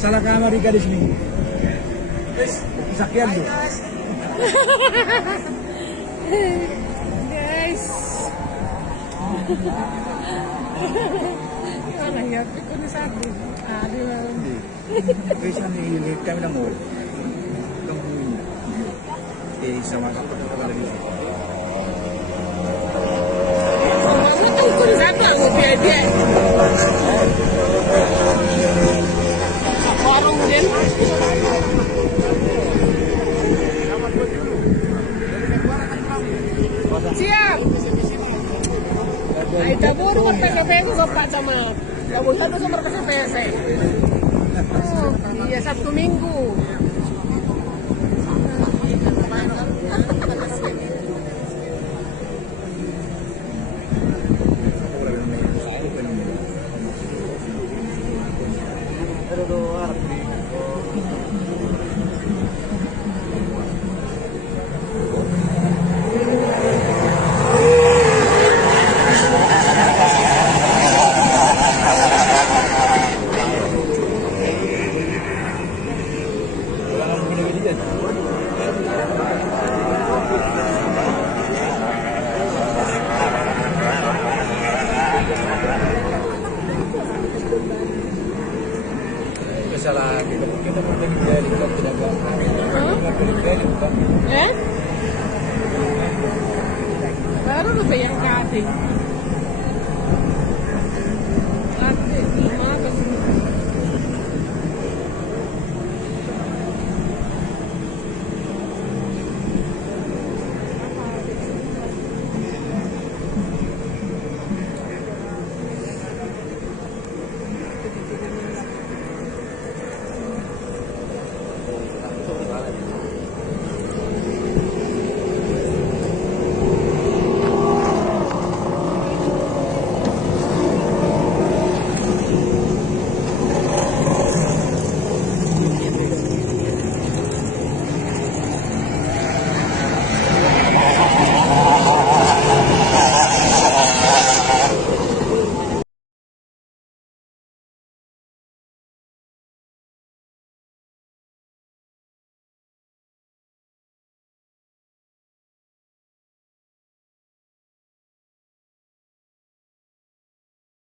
Masalah kamar Rika di sini. Sakian tuh. Guys. Mana ya? Iko ni sabi. Aduh. Bisa nih kami dah mau. Tungguin. Sama apa lagi? Ito iko ni sabi ang ubi-ubi. Sa warung din. Siap. Ay, taburo ka taga-peso sa Pachama. Kabuntado sa Marcos PS. Oh, iya, Sabtu Minggu. Salah kita pun jadi tidak Eh? Baru lu bayar cutting.